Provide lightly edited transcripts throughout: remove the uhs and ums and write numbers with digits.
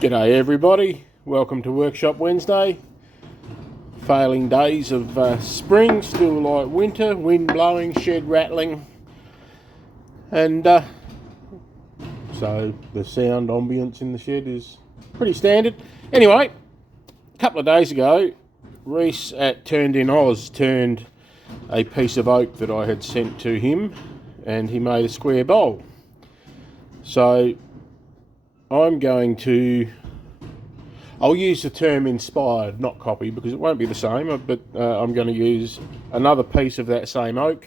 G'day everybody, welcome to Workshop Wednesday. Failing days of spring, still like winter, wind blowing, shed rattling, and so the sound ambience in the shed is pretty standard. Anyway, a couple of days ago, Rhys at Turned in Oz turned a piece of oak that I had sent to him, and he made a square bowl. So I'm going to, I'll use the term inspired, not copy, because it won't be the same, but I'm going to use another piece of that same oak,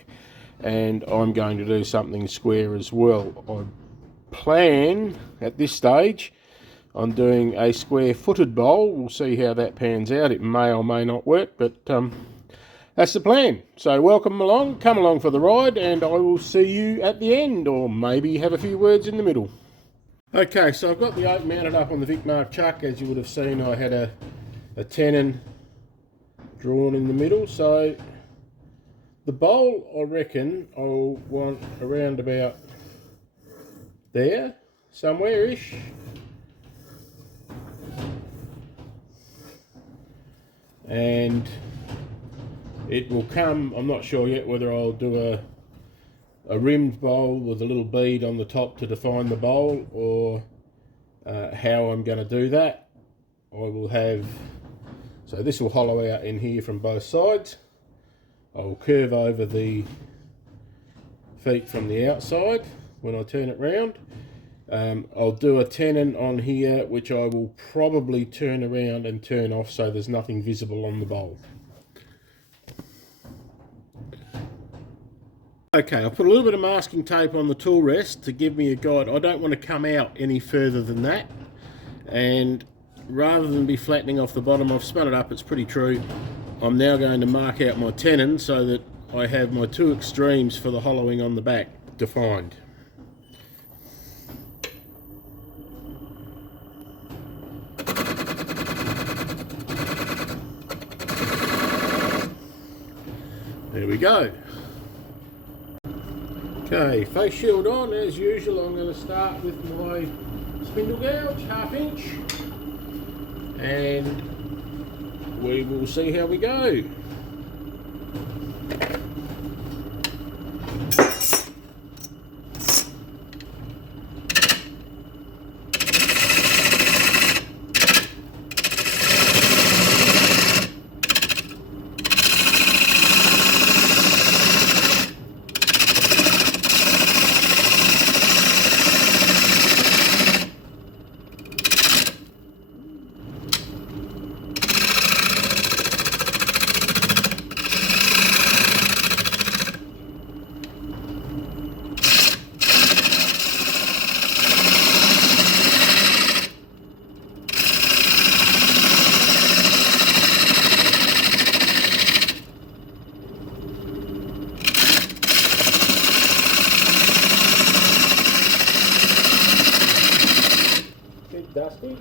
and I'm going to do something square as well. I plan, at this stage, on doing a square-footed bowl. We'll see how that pans out. It may or may not work, but that's the plan. So welcome along, come along for the ride, and I will see you at the end, or maybe have a few words in the middle. Okay, so I've got the oak mounted up on the Vic Mark chuck. As you would have seen, I had a tenon drawn in the middle. So the bowl, I reckon, I'll want around about there, somewhere-ish. And it will come, I'm not sure yet whether I'll do a rimmed bowl with a little bead on the top to define the bowl, or how I'm going to do that. I will have, so this will hollow out in here from both sides. I will curve over the feet from the outside when I turn it round. I'll do a tenon on here which I will probably turn around and turn off so there's nothing visible on the bowl. Okay, I've put a little bit of masking tape on the tool rest to give me a guide. I don't want to come out any further than that, and rather than be flattening off the bottom, I've spun it up, it's pretty true. I'm now going to mark out my tenon so that I have my two extremes for the hollowing on the back defined. There we go. Okay, face shield on. As usual, I'm going to start with my spindle gouge, 1/2 inch, and we will see how we go. Dusty.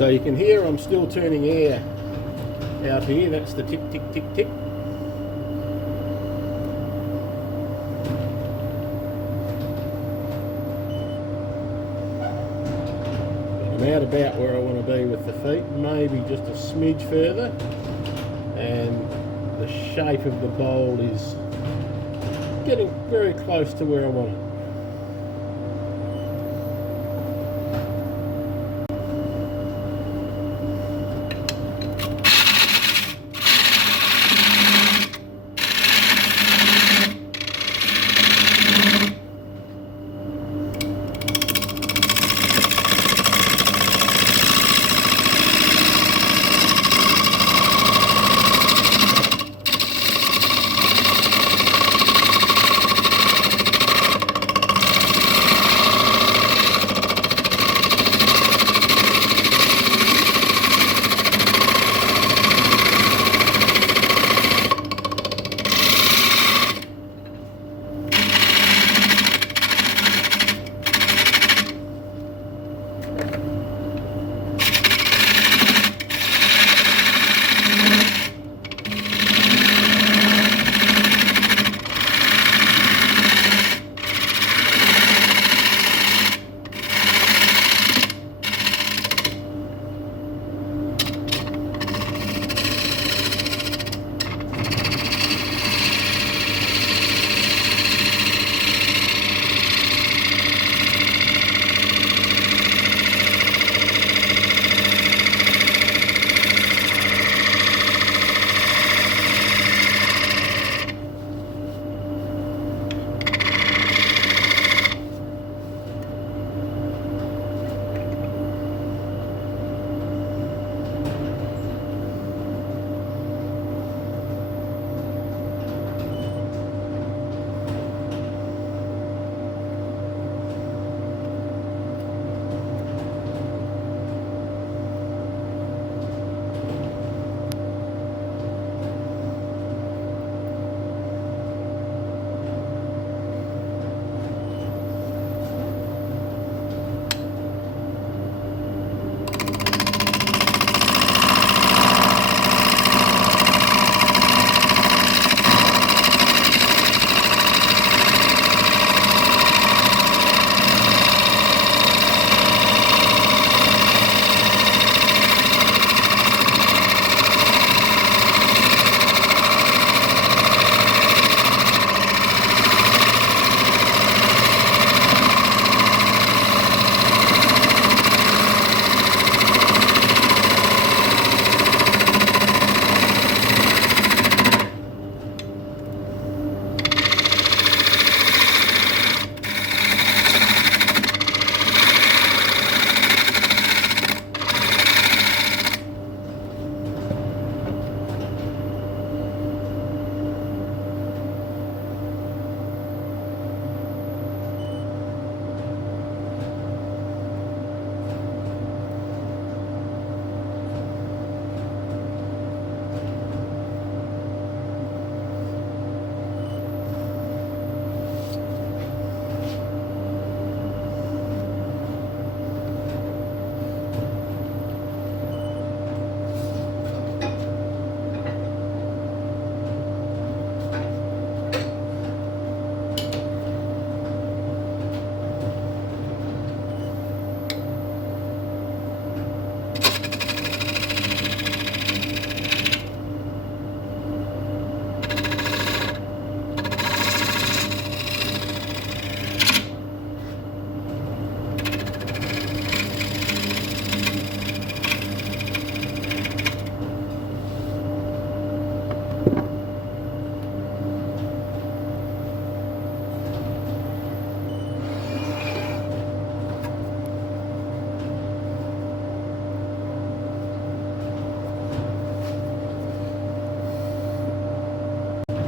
So you can hear I'm still turning air out here. That's the tick, tick, tick, tick. I'm out about where I want to be with the feet, maybe just a smidge further, and the shape of the bowl is getting very close to where I want it.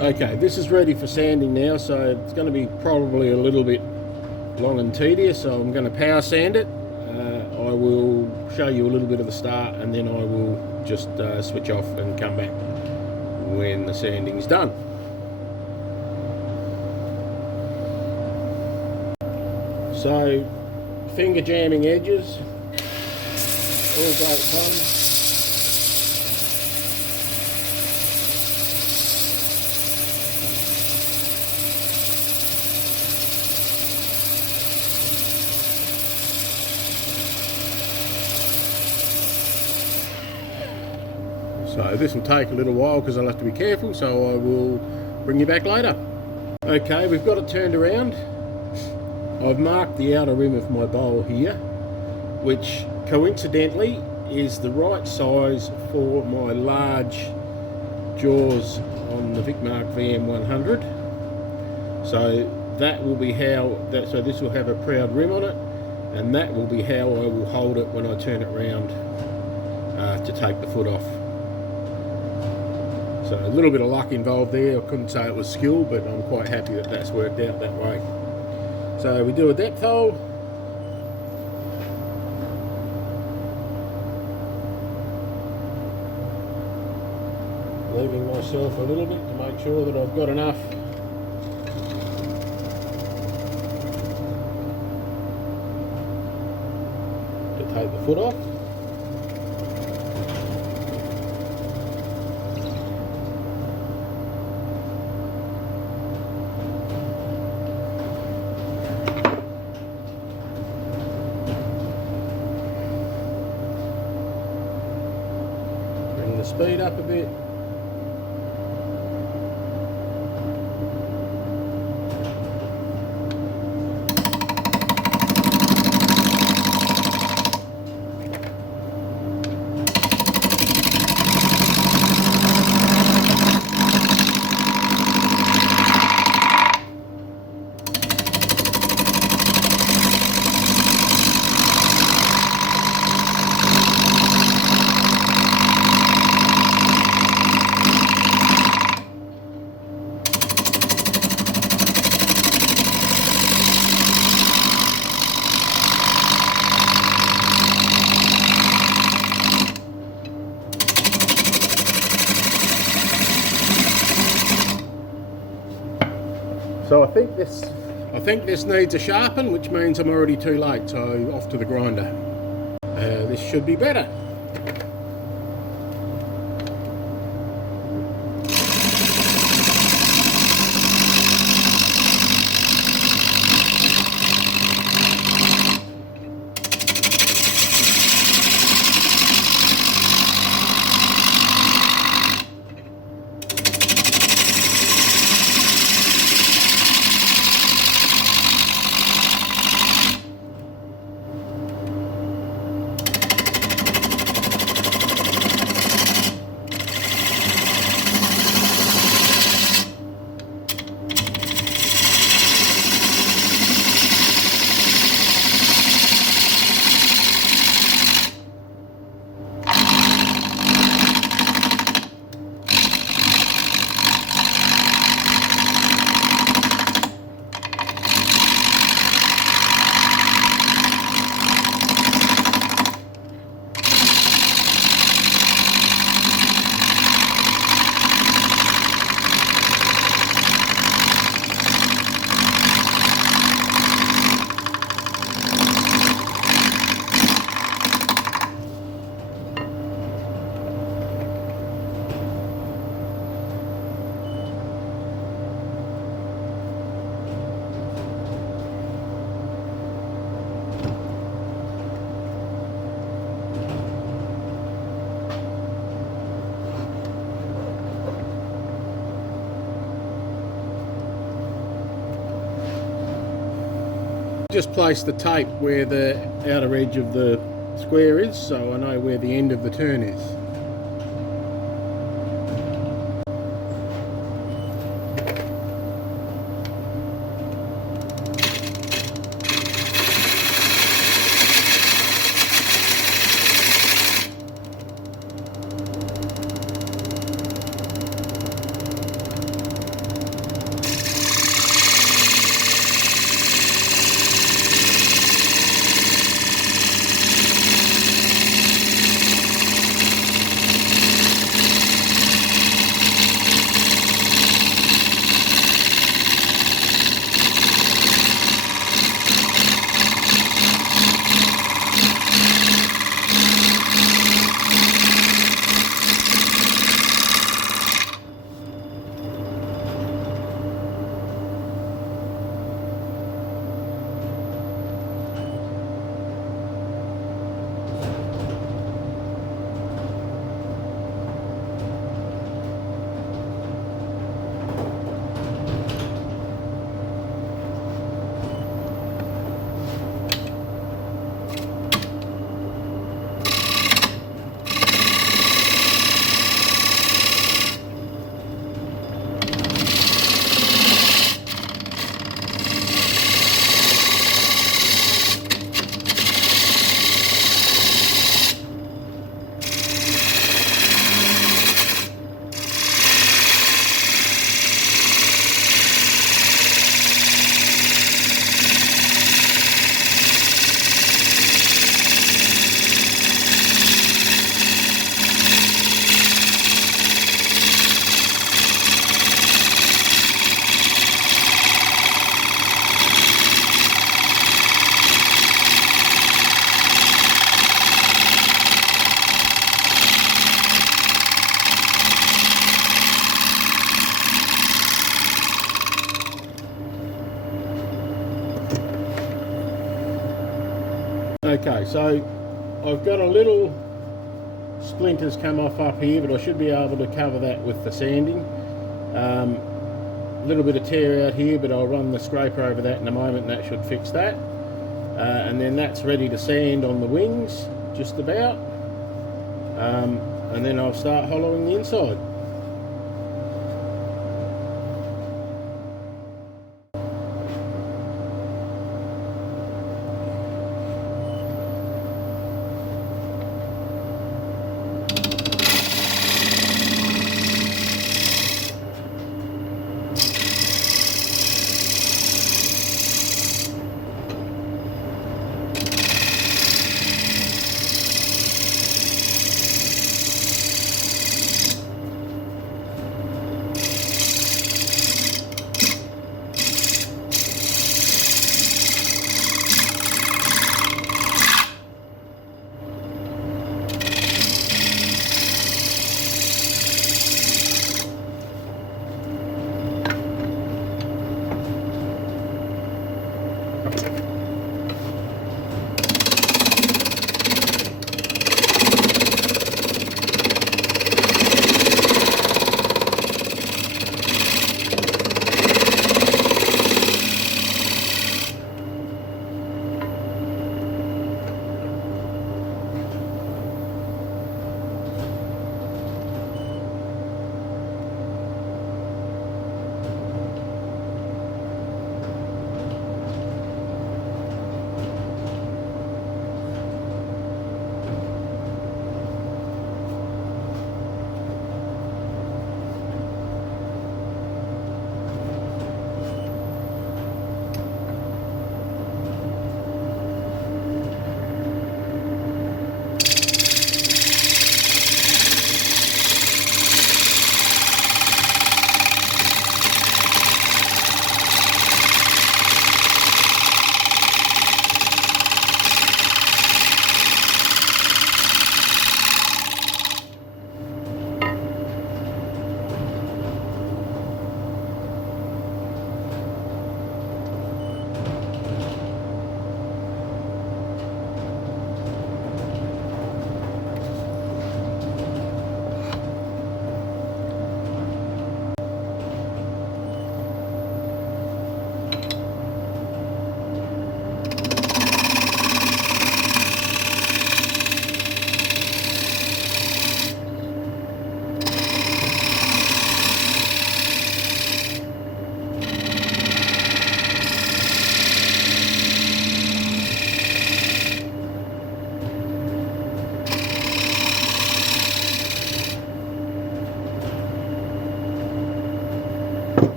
Okay, this is ready for sanding now, so it's going to be probably a little bit long and tedious, so I'm going to power sand it. I will show you a little bit of the start, and then I will just switch off and come back when the sanding's done. So, finger jamming edges. All great fun. So this will take a little while because I'll have to be careful, so I will bring you back later. Okay, we've got it turned around. I've marked the outer rim of my bowl here, which coincidentally is the right size for my large jaws on the Vicmark VM100. So that will be how so this will have a proud rim on it, and that will be how I will hold it when I turn it round to take the foot off. So a little bit of luck involved there. I couldn't say it was skill, but I'm quite happy that that's worked out that way. So we do a depth hold. Leaving myself a little bit to make sure that I've got enough to take the foot off. Bring the speed up a bit. So I think this needs a sharpen, which means I'm already too late, so off to the grinder. This should be better. Just place the tape where the outer edge of the square is, so I know where the end of the turn is. Okay, so I've got a little splinters come off up here, but I should be able to cover that with the sanding. A little bit of tear out here, but I'll run the scraper over that in a moment and that should fix that. And then that's ready to sand on the wings, just about. And then I'll start hollowing the inside.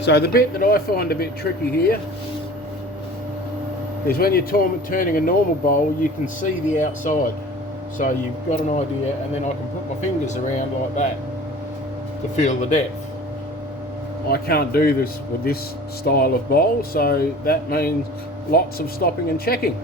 So the bit that I find a bit tricky here is when you're turning a normal bowl, you can see the outside. So you've got an idea, and then I can put my fingers around like that to feel the depth. I can't do this with this style of bowl, so that means lots of stopping and checking.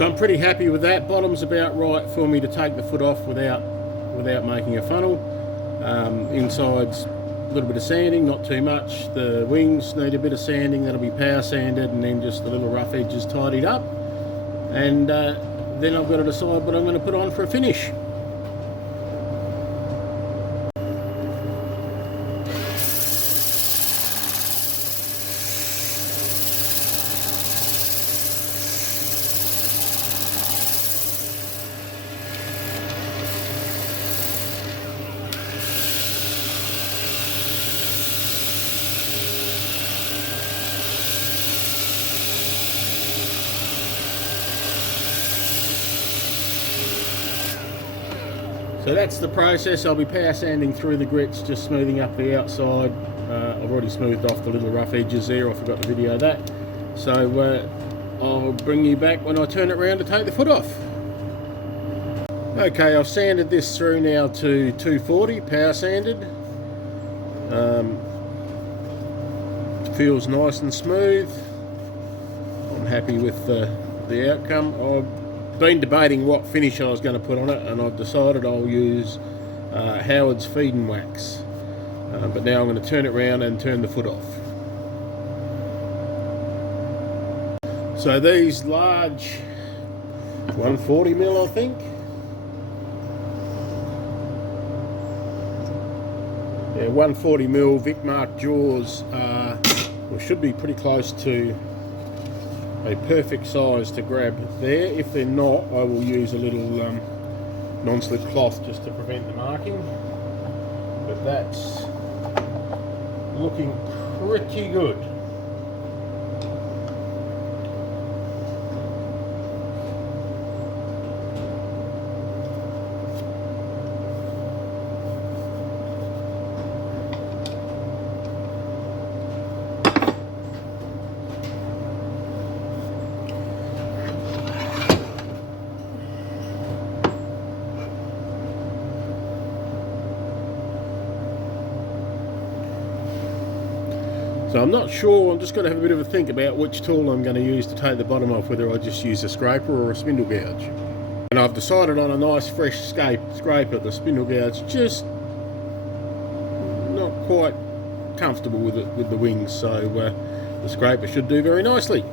So I'm pretty happy with that. Bottom's about right for me to take the foot off without making a funnel. Inside's a little bit of sanding, not too much. The wings need a bit of sanding, that'll be power sanded, and then just the little rough edges tidied up. And then I've got to decide what I'm going to put on for a finish. So that's the process. I'll be power sanding through the grits, just smoothing up the outside. I've already smoothed off the little rough edges there. I forgot to video that. So I'll bring you back when I turn it around to take the foot off. Okay, I've sanded this through now to 240, power sanded. Feels nice and smooth. I'm happy with the outcome. I've been debating what finish I was going to put on it, and I've decided I'll use Howard's Feed and Wax. But now I'm going to turn it around and turn the foot off. So these large 140mm, I think. Yeah, 140mm Vic Mark jaws should be pretty close to a perfect size to grab there. If they're not, I will use a little non-slip cloth just to prevent the marking. But that's looking pretty good. So I'm not sure, I'm just going to have a bit of a think about which tool I'm going to use to take the bottom off, whether I just use a scraper or a spindle gouge. And I've decided on a nice fresh scraper. The spindle gouge just not quite comfortable with it, with the wings, so the scraper should do very nicely.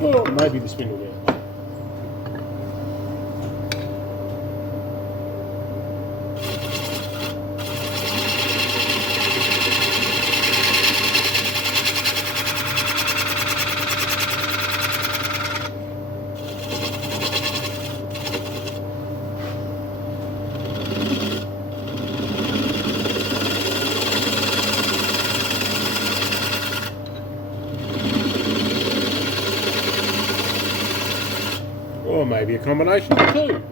Or maybe the spindle gouge. Or maybe a combination of the two.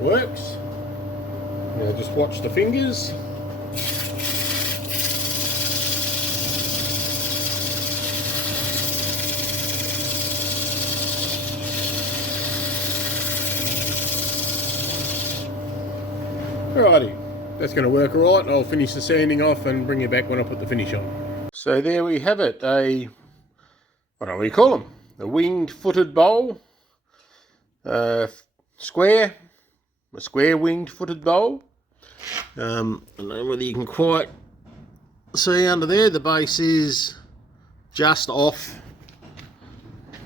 Works. Now just watch the fingers. Alrighty, that's going to work alright. I'll finish the sanding off and bring you back when I put the finish on. So there we have it, what do we call them? A winged footed bowl. A square winged footed bowl. I don't know whether you can quite see under there, the base is just off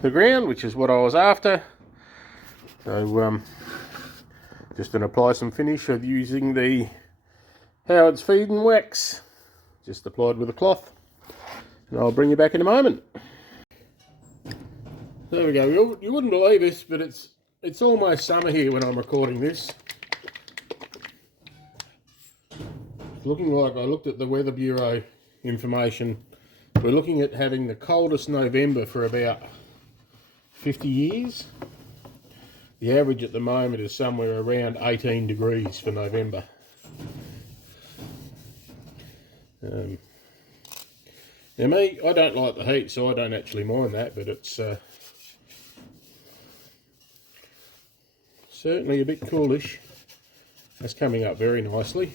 the ground, which is what I was after. So Just going to apply some finish with using the Howard's Feed and Wax, just applied with a cloth, and I'll bring you back in a moment. There we go. You wouldn't believe this, but it's almost summer here when I'm recording this. It's looking like, I looked at the Weather Bureau information, we're looking at having the coldest November for about 50 years. The average at the moment is somewhere around 18 degrees for November. Now me, I don't like the heat, so I don't actually mind that, but it's certainly a bit coolish. That's coming up very nicely.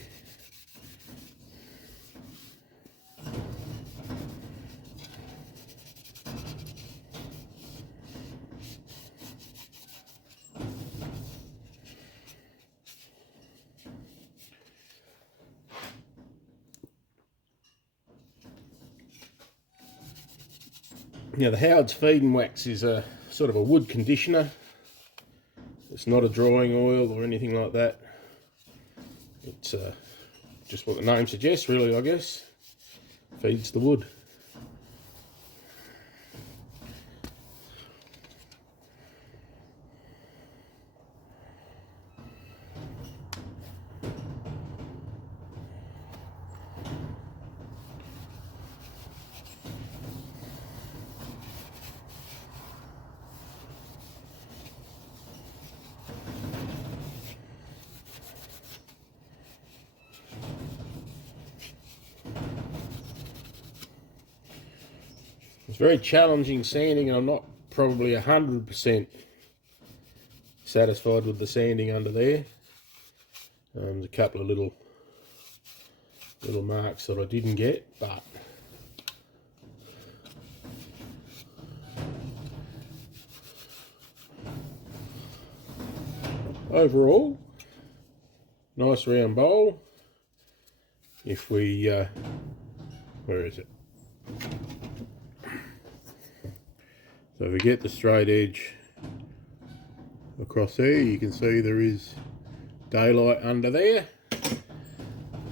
Now the Howard's Feed and Wax is a sort of a wood conditioner. It's not a drying oil or anything like that. It's just what the name suggests, really, I guess. Feeds the wood. It's very challenging sanding, and I'm not probably 100% satisfied with the sanding under there. There's a couple of little marks that I didn't get, but overall, nice round bowl. If we, where is it? So if we get the straight edge across there, you can see there is daylight under there.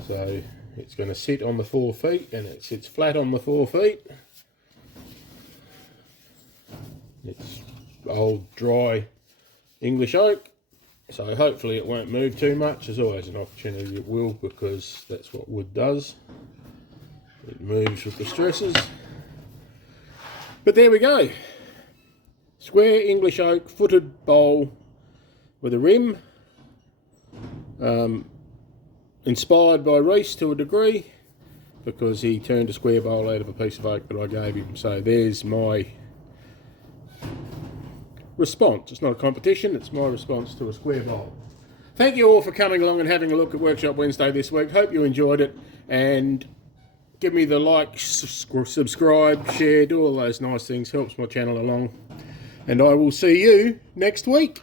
So it's going to sit on the 4 feet, and it sits flat on the 4 feet. It's old dry English oak, so hopefully it won't move too much. There's always an opportunity it will, because that's what wood does. It moves with the stresses. But there we go. Square English oak footed bowl with a rim, inspired by Rhys to a degree, because he turned a square bowl out of a piece of oak that I gave him. So there's my response. It's not a competition, it's my response to a square bowl. Thank you all for coming along and having a look at Workshop Wednesday this week. Hope you enjoyed it, and give me the like, subscribe, share, do all those nice things. Helps my channel along. And I will see you next week.